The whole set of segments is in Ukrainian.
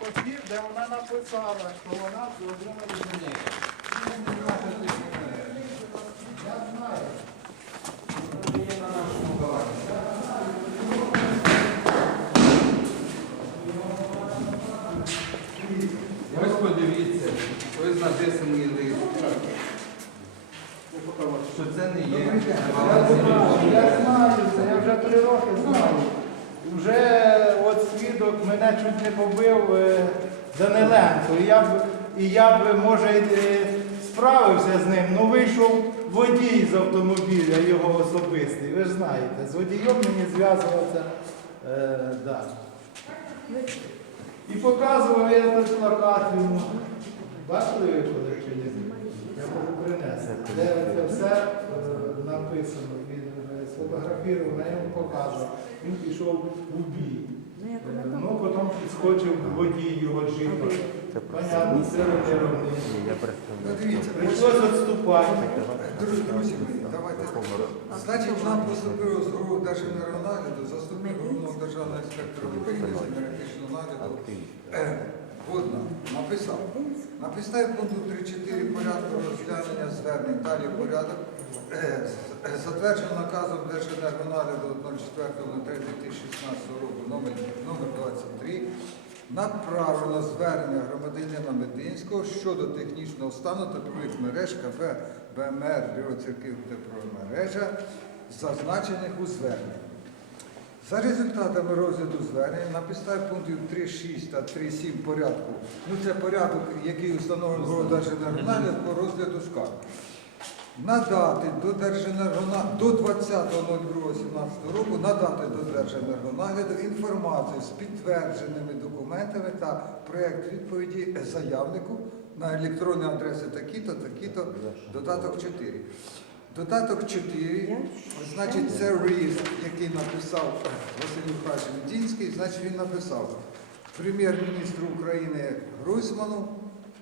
папір, де вона написала, що вона зробила зміни. Я знаю. Ось подивіться, ось написаний лист, що це не є. Я знаю це, я вже три роки знаю. Вже от свідок мене чуть не побив е, Даниленко. І я б, і я б, може, е, справився з ним, ну вийшов водій з автомобіля, його особистий. Ви ж знаєте, з водієм мені зв'язувався. Е, да. І показував я той плакат йому. Бачили ви коли чи? Я можу принести. Де це все е, написано. Сфотографував, я йому показував. Він пішов у бій. Е, Ну, потім підскочив водій його джипа. Понятно, все не Ну, дивіться, Прийшлося відступати. Друзі, друзі мої, давайте. Значить, нам поступило з голову Держенергонагляду, заступник головного державного інспектора України з енергетичного нагляду Водна написав. На підставі пункту 3.4 порядку розглянення звернень, далі порядок, е, затверджено наказом Держенергонагляду 04.03.2016 року номер, номер 23 направлено звернення громадянина Мединського щодо технічного стану теплових мереж КП БМР Бюро церків тепломережа, зазначених у зверненні. За результатами розгляду звернення на підставі пунктів 3.6 та 3.7 порядку, ну це порядок, який установлений Держенергонагляд по розгляду скарг, надати до Держенергонагляду до 20.02.17 року надати до Держенергонагляду інформацію з підтвердженими документами та проєкт відповіді заявнику на електронні адреси такі-то, такі-то, додаток 4. Додаток 4, значить, це лист, який написав Василь Михайлович Медінський, значить він написав прем'єр-міністру України Гройсману,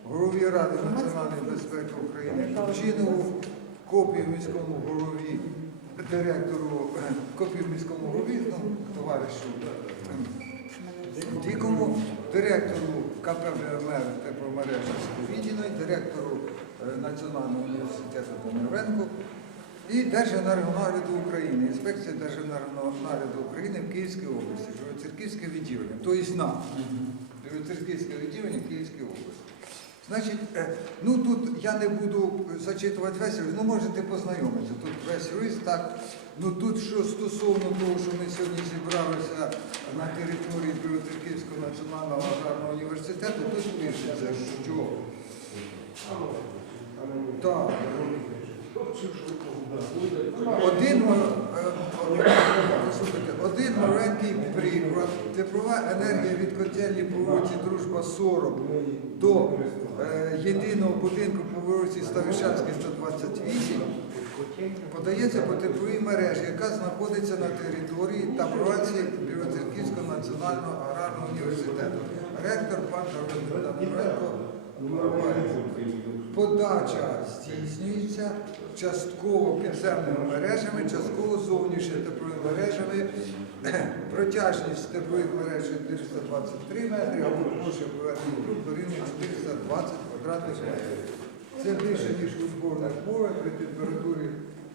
голові Ради національної безпеки України Турчинову, копію міському голові, директору, е, копію міському голові, ну, товаришу е, Дікому, директору КПВМР тепломережі Сповідіної, директору е, Національного університету Домиренко і Держенергонагляду України, інспекція Держенергонагляду України в Київській області, Білоцерківське відділення, тобто нам, Білоцерківське відділення Київської області. Значить, е, ну тут я не буду зачитувати весь лист, ну можете познайомитися. Тут весь лист так. Ну тут що стосовно того, що ми сьогодні зібралися на території Білоцерківського національного аграрного університету, тут пишеться, що так, один, е, один маленький приклад. Теплова енергія від котельні по вулиці Дружба 40 до е, єдиного будинку по вулиці Ставищанській 128 подається по тепловій мережі, яка знаходиться на території та провінції Білоцерківського національного аграрного університету. Ректор пан Давиденко Подача здійснюється частково підземними мережами, частково зовнішніми тепловими мережами. Протяжність теплових мереж 423 метри, або площа поверхні груп дорівнює 420 квадратних метрів. Це більше, ніж зборних поле при температурі,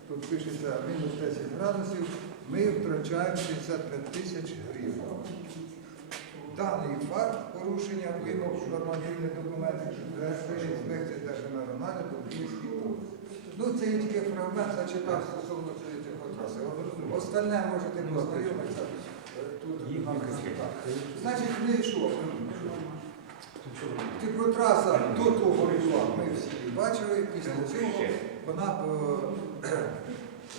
тут пишеться мінус 10 градусів, ми втрачаємо 65 тисяч гривень. Даний факт порушення вимог нормативних документів Державної інспекції Держенергонагляду в Київській області. Ну, це є тільки фрагмент, зачитав стосовно цієї траси. Остальне можете познайомитися. е, Тут написано. Значить, ми що? Теплотраса до того була, ми всі її бачили, після цього вона е,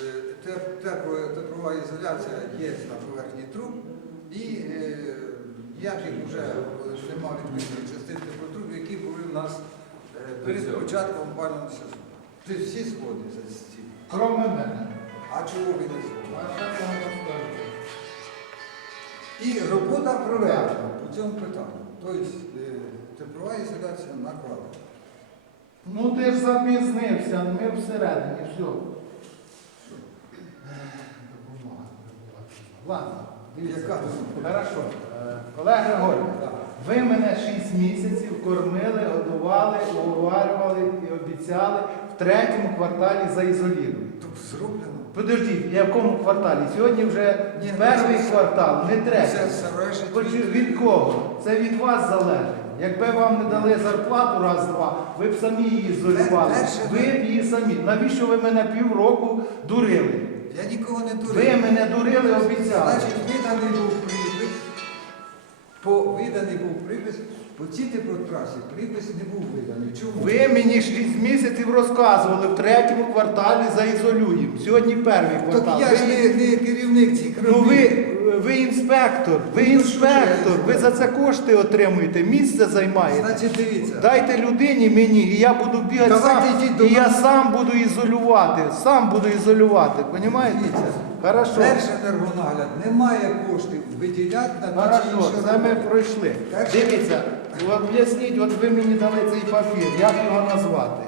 е, теп- тепло- теплова ізоляція є на поверхні труб і е, ніяких вже немає відповідної частин теплотруб, які були в нас е, перед початком опалювального сезону. Ти всі згодяться з цим. Кроме мене. А чого ви не згодні? І робота проведена по цьому питанню. Тобто е, теплова ізоляція накладена. Ну ти ж запізнився, ми всередині, все. Допомога. Ладно? Хорошо. Олег Григорійович, ви мене 6 місяців кормили, годували, уговарювали і обіцяли в третьому кварталі заізолюють. Тут зроблено. Подождіть, в якому кварталі? Сьогодні вже Ні, перший це- квартал, не третій. Це від- від кого? Це від вас залежить. Якби вам не дали зарплату раз-два, ви б самі її ізолювали. Ви б її самі. Навіщо ви мене півроку дурили? Я нікого не дурив. Ви мене дурили, обіцяли. Значить, виданий був припис, по виданий був припис, по цій теплотрасі припис не був виданий. Чому? Ви мені 6 місяців розказували в третьому кварталі заізолюємо. Сьогодні перший Так квартал. я ж Ви- не, не керівник цих Ну робіт. ви, ви інспектор, ви інспектор, ви за це кошти отримуєте, місце займаєте. Значить, дивіться. Дайте людині мені, і я буду бігати Давайте сам, йдіть до і я нас. сам буду ізолювати, сам буду ізолювати, розумієте? Дивіться. Хорошо, Перший енергонагляд не має коштів виділяти на ті чи хорошо, інші це ми роботи. пройшли. Дивіться, об'ясніть, от ви мені дали цей папір, як його назвати?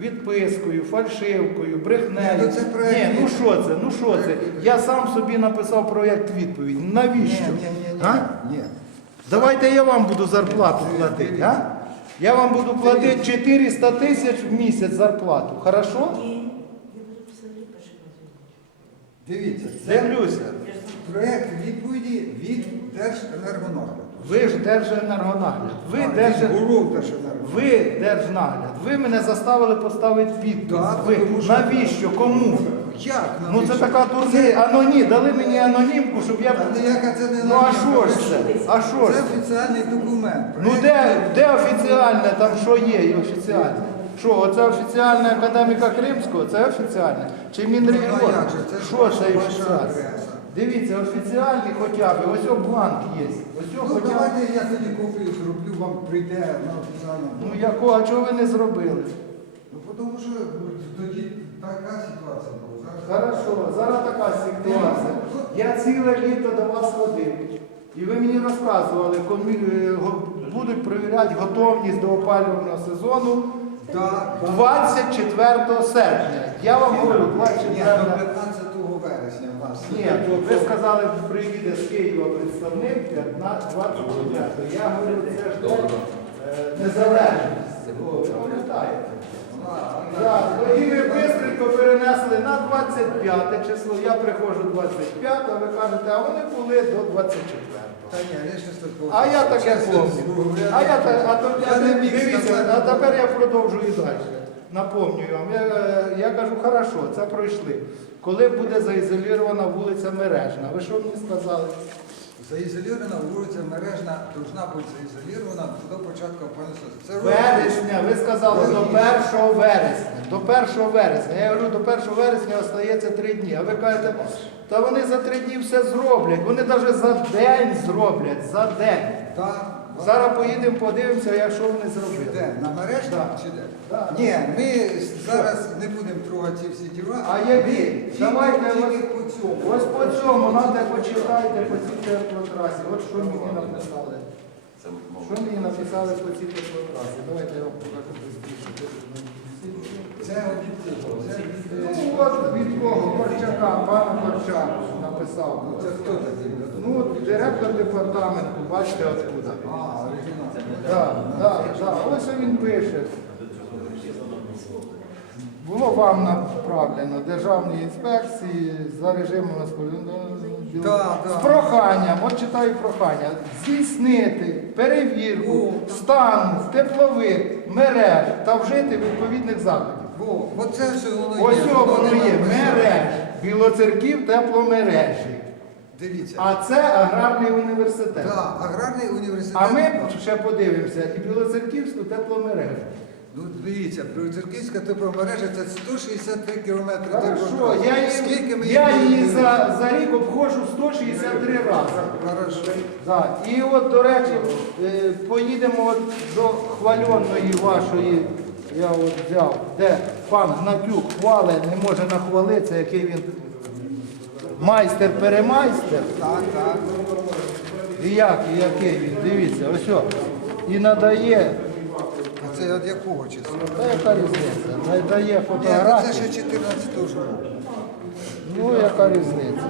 Відпискою, фальшивкою, брехнею. Ні, ну це проект Ні, ну що це? Ну що це? Я сам собі написав проєкт відповіді. Навіщо? ні, ні, ні. А? ні. Давайте я вам буду зарплату платити, а? Я вам буду платити 400 тисяч в місяць зарплату. Хорошо? Дивіться, це Дивлюся. проєкт відповіді від Держенергонагляду. Ви ж держенергонагляд. Ви, держ... ви держнагляд. Ви мене заставили поставити підпис. Так, Ви тому що- навіщо? Кому? Як Ну це навіщо? така дурня. Анонім. Дали мені анонімку, щоб я. Та ніяка це не Ну а що ж це? А що ж Це це? офіціальний документ. Ну де, де офіціальне, там що є і офіціальне? Що, оце офіціальне академіка Кримського? Це офіціальне? Чи Мінрегіон? Ну, а як же? Це ж Що ваша- це ваша офіціальне? адреса. Дивіться, офіціальний хоча б, ось о бланк є. Ось о Ну хоча б. давайте я тоді копію зроблю, вам прийде на офіціальному. Ну якого, а чого ви не зробили? Ну тому що ну, тоді така ситуація була. Зараз Хорошо, зараз така ситуація. Я ціле літо до вас ходив. І ви мені розказували, комі- е, го- будуть перевіряти готовність до опалювального сезону Так, 24 серпня. Я вам говорю, Ні, до 24 15 вересня у нас. Ні, ви сказали, приїде з Києва представник 15 25. Я говорю, це ж е, незалежність. Ви пам'ятаєте? Так, ну і ви швидко перенесли на 25 число. Я приходжу 25, а ви кажете, а вони були до 24. Та ні, я щось. А я таке помню. А я а то Я не дивіться, а тепер я продовжую далі. Напомнюю вам. Я, я кажу, хорошо, це пройшли. Коли буде заізольована вулиця Мережна? Ви що мені сказали? Заізольована вулиця Мережна должна бути заізольована до початку опалювального. Це Вересня, ви сказали до 1 вересня. До 1 вересня. Я говорю, до 1 вересня остається три дні. А ви кажете, та вони за три дні все зроблять. Вони навіть за день зроблять, за день. Так. Зараз поїдемо, подивимося, якщо вони зробили. Де? На мережі Так. чи де? Так. Ні, ми зараз не будемо трогати ці всі діла. А які? Тільки- Давайте ось- по цьому. Ось по цьому, надо почитайте по цій теплотрасі. От що мені написали. Що мені написали по цій теплотрасі? Давайте я вам покажу швидше. Це від кого? Це від... Ну от від кого? Корчака, пана Корчака написав. Це хто такий? Ну, директор департаменту, бачите откуда. А, оригінал. Так, так, так. Ось він пише. Було вам направлено Державній інспекції за режимом з проханням, от читаю прохання, здійснити перевірку стану теплових мереж та вжити відповідних заходів. Во, оце все воно є. Ось воно є мереж, білоцерків тепломережі. Дивіться. А це аграрний університет. Так, аграрний університет. А ми ще подивимося і Білоцерківську тепломережу. Ну, дивіться, Білоцерківська тепломережа це 163 кілометри Хорошо, я Скільки її, ми я її її за, за рік обходжу 163 рази. Хорошо. Да. І от, до речі, е, поїдемо от до хвальонної вашої, я от взяв, де пан Гнатюк хвалить, не може нахвалитися, який він майстер-перемайстер. Так, так. І як, і який він, дивіться, ось. І надає, А це від якого числа? та яка різниця, надає Ні, це фотографії. ще 14 ж року. Ну, яка різниця.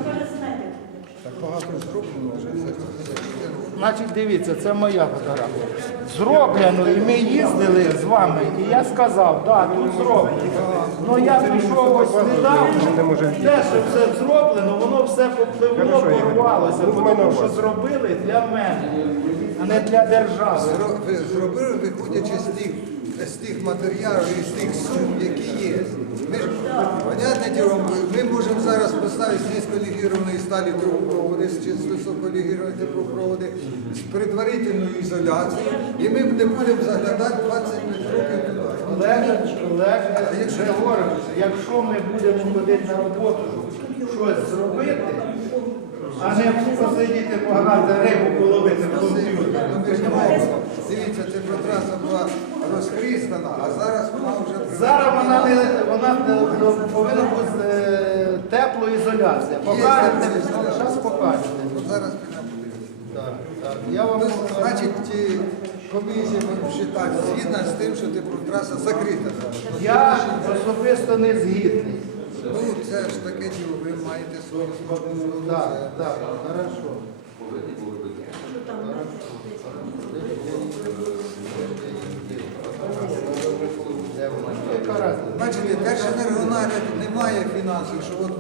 Так багато зроблено вже. Це, це 4 роки. Значить, дивіться, це моя фотографія. Зроблено, і ми їздили з вами, і я сказав, так, да, тут зроблено. Ну я прийшов ось недавно, те, що все зроблено, воно все попливло, порвалося, тому що зробили для мене, а не для держави. Зро- Ви зробили, виходячи з тих, з тих матеріалів і з тих сум, які є. Ми ж, діло, ми, можемо зараз поставити з низьколегірованої сталі трубопроводи, чи з високолігірованої трубопроводи, з предварительною ізоляцією, і ми не будемо заглядати 25 років туди. Олег, Олег якщо ми будемо ходити на роботу, щось зробити, а не посидіти пограти рибу половити в. Ну, можемо. Дивіться, це траса була розхрістана, а зараз вона вже Зараз вона не вона не- повинна бути е, теплоізоляція. Покажете, зараз покажете. Зараз підемо. Так, так. Я вам Ну. Значить, комісія вважати згідна з тим, що ти траса закрита зараз. Я особисто не згідний. Ну, це ж таке діло, ви маєте свою службу. Так, так, хорошо. Повинні були би. Бачите, Держенергонаряд немає фінансів, що от ми